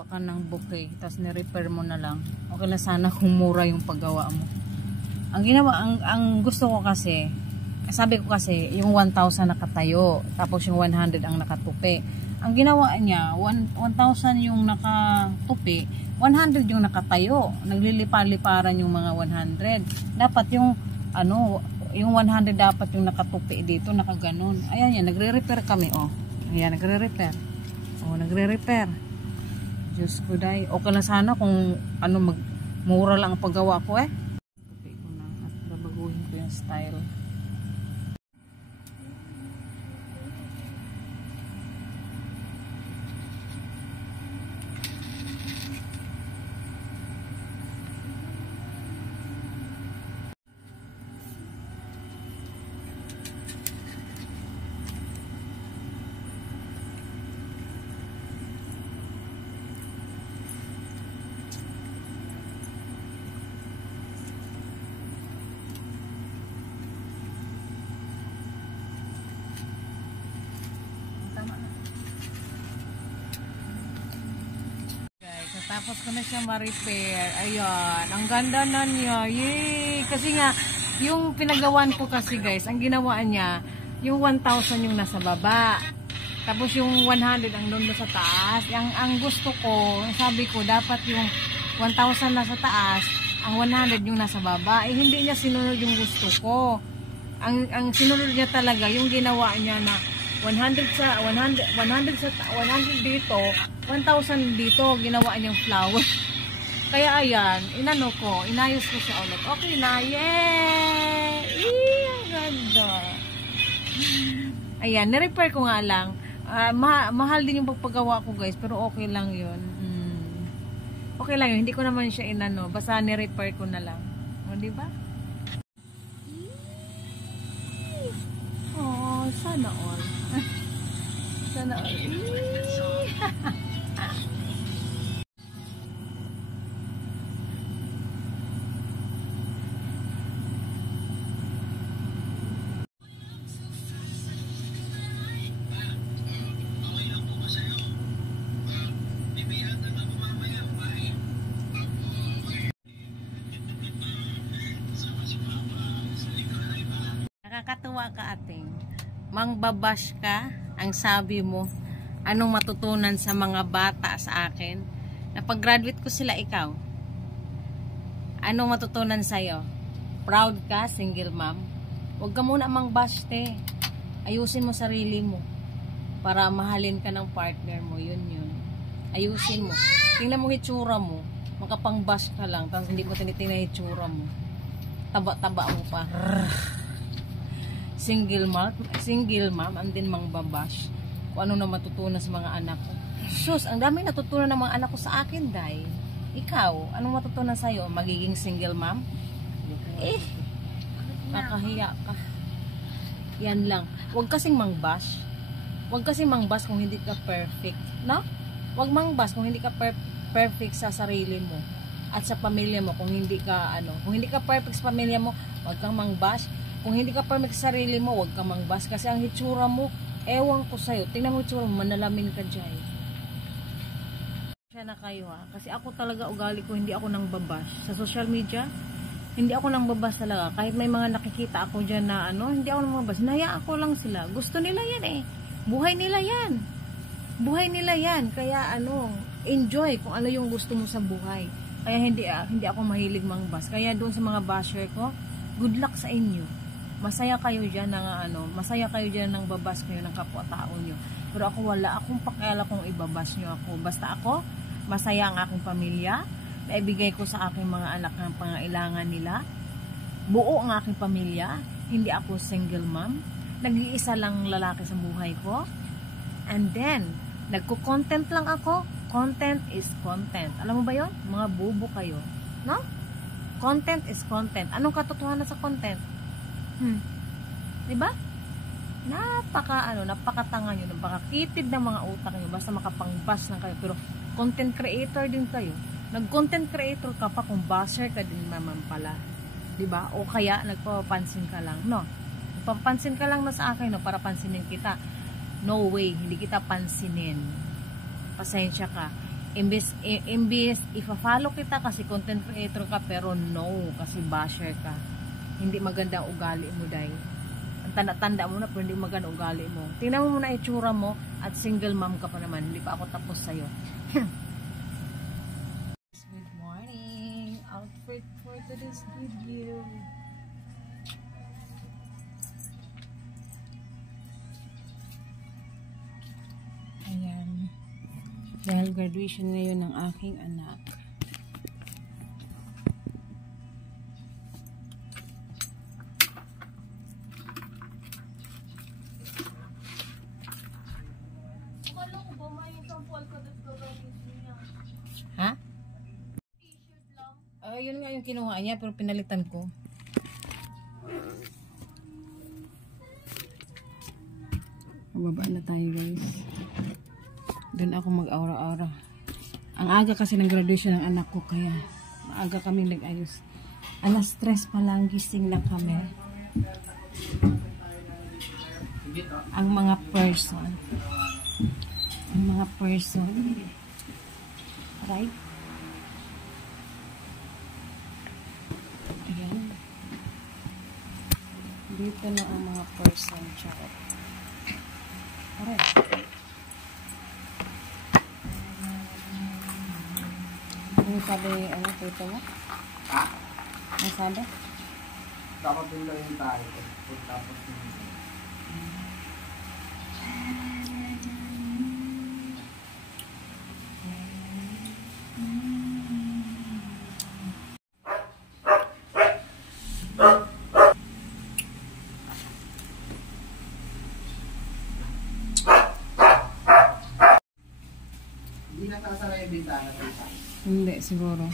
Gawa ka ng bouquet, tapos ni-repair mo na lang. Okay na sana kung mura yung paggawa mo. Ang ginawa, ang gusto ko kasi, sabi ko kasi, yung 1,000 nakatayo, tapos yung 100 ang nakatupi. Ang ginawa niya, 1,000 yung nakatupi, 100 yung nakatayo. Naglilipa-liparan yung mga 100. Dapat yung, yung 100 dapat yung nakatupi dito, nakaganon. Ayan yan, nagre-repair kami, oh. Ayan, nagre-repair. Oh, nagre-repair. Diyos ko day. Okay lang sana kung mura lang ang paggawa ko eh. Tupi ko na at babaguhin ko yung style. Tapos ko na siya ma-repair. Ayan. Ang ganda na niya. Yay! Kasi nga, yung pinagawan ko kasi guys, ang ginawa niya, yung 1,000 yung nasa baba. Tapos yung 100 ang doon sa taas. Ang gusto ko, sabi ko, dapat yung 1,000 nasa taas, ang 100 yung nasa baba. Eh, hindi niya sinunod yung gusto ko. Ang sinunod niya talaga, yung ginawa niya na 100 dito, 1,000 dito, ginawa niyang flower. Kaya ayan, inayos ko siya ulit. Okay na, yay! Ang ganda. Ayan, nirepair ko nga lang. Mahal din yung pagpagawa ko guys, pero okay lang yun. Okay lang yun, hindi ko naman siya basta nirepair ko na lang. O, diba? Oh, sana all. Sana all. Nakakatuwa ka ating mangbabash ka, ang sabi mo, anong matutunan sa mga bata sa akin? Napag-graduate ko sila, ikaw. Anong matutunan sa'yo? Proud ka, single mom? Huwag ka muna mangbash, te. Ayusin mo sarili mo para mahalin ka ng partner mo, yun. Ayusin mo. Tingnan mo hitsura mo, makapang-bash ka lang, tapos hindi mo tinitingnan hitsura mo. Taba-taba mo pa. Single mom, ang din mangbabash. Kung ano na matutunan sa mga anak ko. Sus, ang dami natutunan ng mga anak ko sa akin, day. Ikaw, anong matutunan sa'yo? Magiging single mom? Nakahiya ka. Yan lang. Huwag kasing mangbash. Huwag kasing mangbash kung hindi ka perfect. No? Huwag mangbash kung hindi ka perfect sa sarili mo. At sa pamilya mo, kung hindi ka perfect sa pamilya mo, huwag kang mangbash. Kung hindi ka perfect sa sarili mo, huwag kang mangbash. Kasi ang hitsura mo, ewan ko sa'yo. Tingnan mo hitsura mo, manalamin ka dyan. Siya na kayo ha. Kasi ako talaga ugali ko, hindi ako nang babash. Sa social media, hindi ako nang babash talaga. Kahit may mga nakikita ako dyan na hindi ako nang babash. Naya ako lang sila. Gusto nila yan eh. Buhay nila yan. Buhay nila yan. Kaya enjoy kung ano yung gusto mo sa buhay. Kaya hindi ako mahilig mangbash. Kaya doon sa mga basher ko, good luck sa inyo. Masaya kayo dyan masaya kayo dyan ng babas kayo ng kapwa-tao nyo. Pero ako wala akong pakialam kung ibabas nyo ako. Basta ako, masaya ang aking pamilya. Naibigay ko sa aking mga anak ng pangailangan nila. Buo ang aking pamilya. Hindi ako single mom. Nag-iisa lang lalaki sa buhay ko. And then, nagko-content lang ako. Content is content. Alam mo ba yun? Mga bubo kayo. No? Content is content. Anong katotohanan sa content? Diba? Napakatanga nyo, napakakitid ng mga utak nyo, basta makapang-bash lang kayo, pero content creator din kayo. Nag-content creator ka pa kung basher ka din naman pala. Diba? O kaya, nagpapansin ka lang, no? Nagpapansin ka lang na sa akin, no? Para pansinin kita. No way, hindi kita pansinin. Pasensya ka. imbis ifa-follow kita kasi content creator ka, pero no, kasi basher ka. Hindi maganda ang ugali mo, dahil ang tanda-tanda mo na, pero hindi maganda ugali mo. Tingnan mo muna itsura mo, at single mom ka pa naman. Hindi pa ako tapos sa'yo. Good morning. Outfit for today's video. Ayan. Dahil graduation ngayon ng aking anak. Ha? Yun nga yung kinuha niya, pero pinalitan ko. Bababa na tayo, guys. Doon ako mag-aura-aura. Ang aga kasi ng graduation ng anak ko, kaya maaga kami nag-ayos. Alas 3 pa lang, gising lang kami. Ang mga person. Right? Ayan. Dito na ang mga person. Charot. Alright. Ano sabi, ano photo mo? Ano sabi? Dapat din lang yung tayo. Tapos hindi nakasara yung bintana. Hindi, siguro.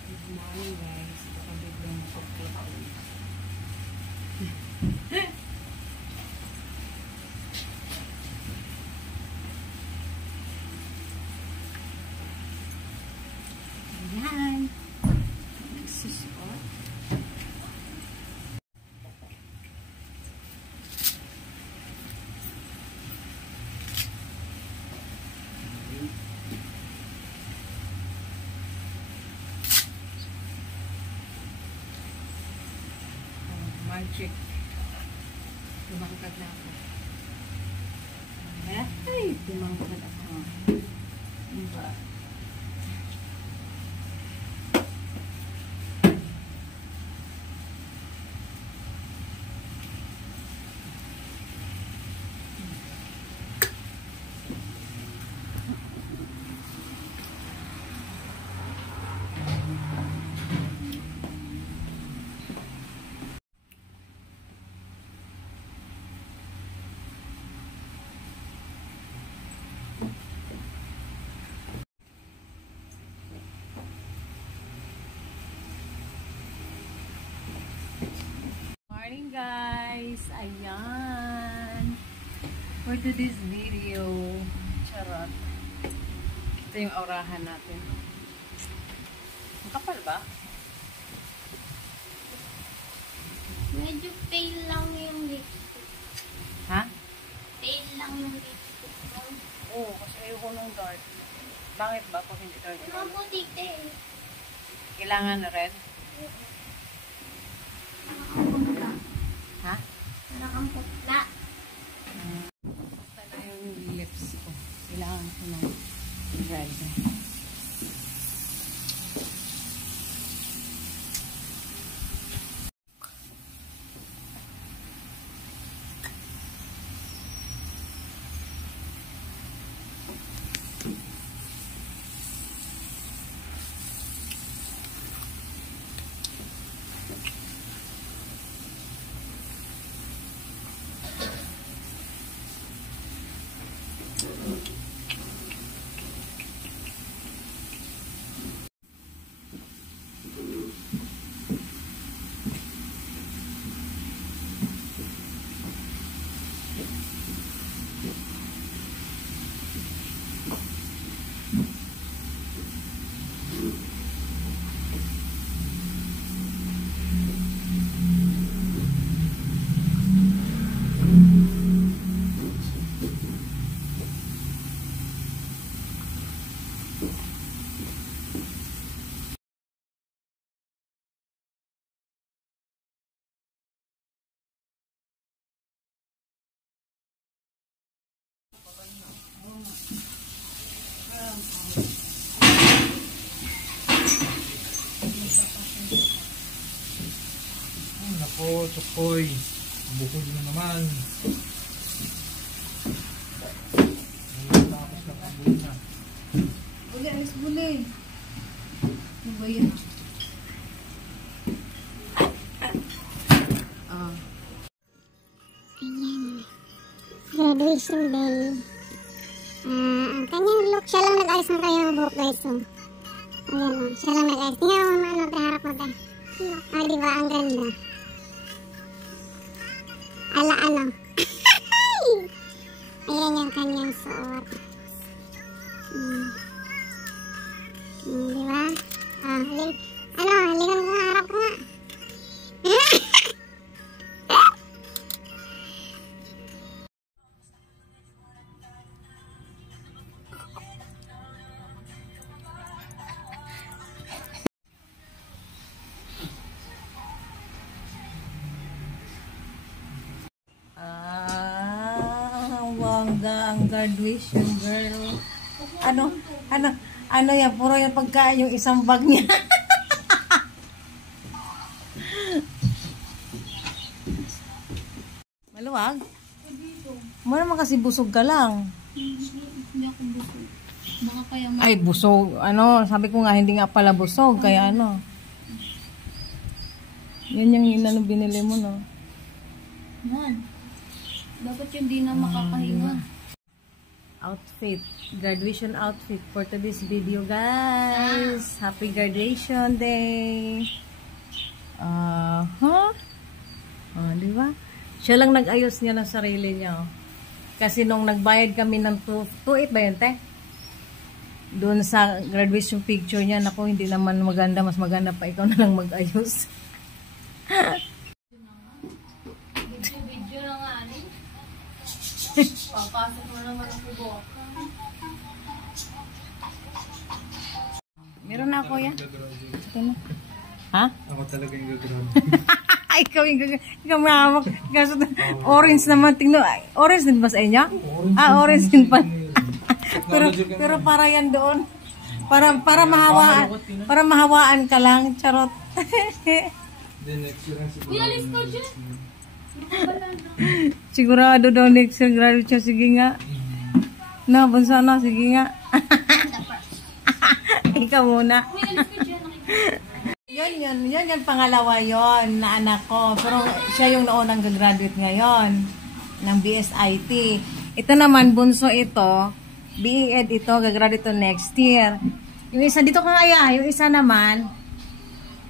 Good morning, guys. Baka biglang pagkakaon. Ayan. Nagsusuot. Magic. Tumangkad na ako. Ay, tumangkad ako. Diba? Morning, guys. Ayan. For today's video, charot. Ito yung aurahan natin. Ang kapal ba? Medyo pale lang yung lipstick. Ha? Pale lang yung lipstick mo. Oo, kasi ayoko nung dark. Bakit ba pag hindi dark? Mga putite eh. Kailangan na red? Nakakamputla. Ha? Nakakamputla. Basta na yung lips ko. Kailangan ko ng red. Nako, Chokoy. Bukod na naman. Tapos na pabuli na. Buli, alis buli. Ano ba yun? Ah. Ayan. Graduation day. Ang kanyang look, siya lang nag-ayos ng kanyang buhok guys. So, ayan o, siya lang nag-ayos. Tingnan mo ano, harap mo tayo. Diba, ang ganda. Ala ano. Ayan yung kanyang suot. Diba? Halika nga, harap ko nga. Bongga ang graduation girl. Ano yan, puro yung pagkain yung isang bag niya. Maluwag? Mo naman kasi busog ka lang. Hindi ako busog. Baka kaya Ay, busog. Sabi ko nga, hindi nga pala busog. Kaya yan yung inano binili mo, no? man. Dapat yung di na makakahinga. Outfit. Graduation outfit for today's video, guys. Happy graduation day. Di ba? Siya lang nag-ayos niya ng sarili niya. Kasi nung nagbayad kami ng 2.8 ba yun, te? Doon sa graduation picture niya, naku, hindi naman maganda. Mas maganda pa ikaw na lang mag-ayos. Video na nga, ani. Papasok mo naman ang kubo. Meron na ako yan. Ha? Ako talaga yung gagrabe. Ikaw mahawak. Orange naman. Tingnan. Orange din ba sa inyo? Orange din pa. pero para yan doon. Para mahawaan. Para mahawaan ka lang. Charot. Uyalis ko dyan. Sigurado daw next year graduate siya. Sige nga. Bansa na. Sige nga. Ikaw muna. Uyalis ko dyan. Yan pangalawa yon na anak ko. Pero siya yung naunang gagraduate ngayon ng BSIT. Ito naman, bunso ito. BEd ito, gagraduate ito next year. Yung isa, dito kang aya, yung isa naman,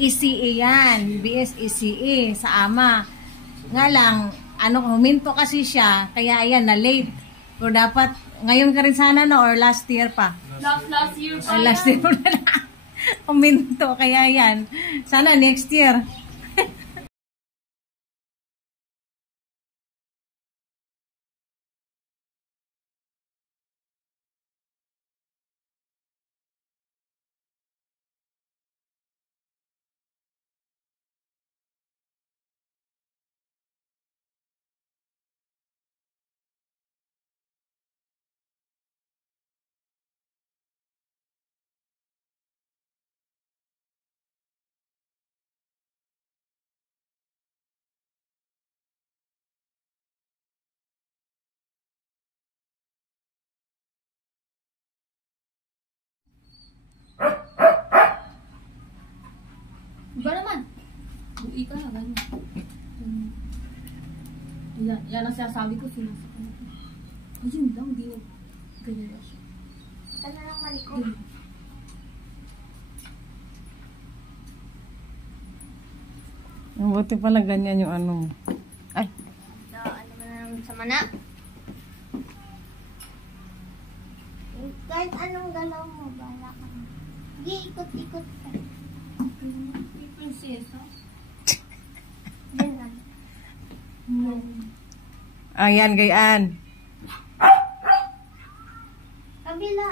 ECE yan. BS ECE sa ama. Nga lang, huminto kasi siya, kaya ayan, na late. Pero dapat, ngayon ka rin sana or last year pa? Last year pa Last year pa na. Uminto, kaya yan. Sana next year. Iba naman. Bui ka na, ganyan. Yan ang sinasabi ko, sinasabi ko. Ayun lang, di na ganyan na siya. Ano lang malikot? Buti pala ganyan yung ano. Ay. So, ano mo na naman sa mana? Ito. Kahit anong galaw mo, bala ka na. Sige, ikot-ikot ka. Prinsesa. Diyan lang. Ayan, gayaan. Kabila.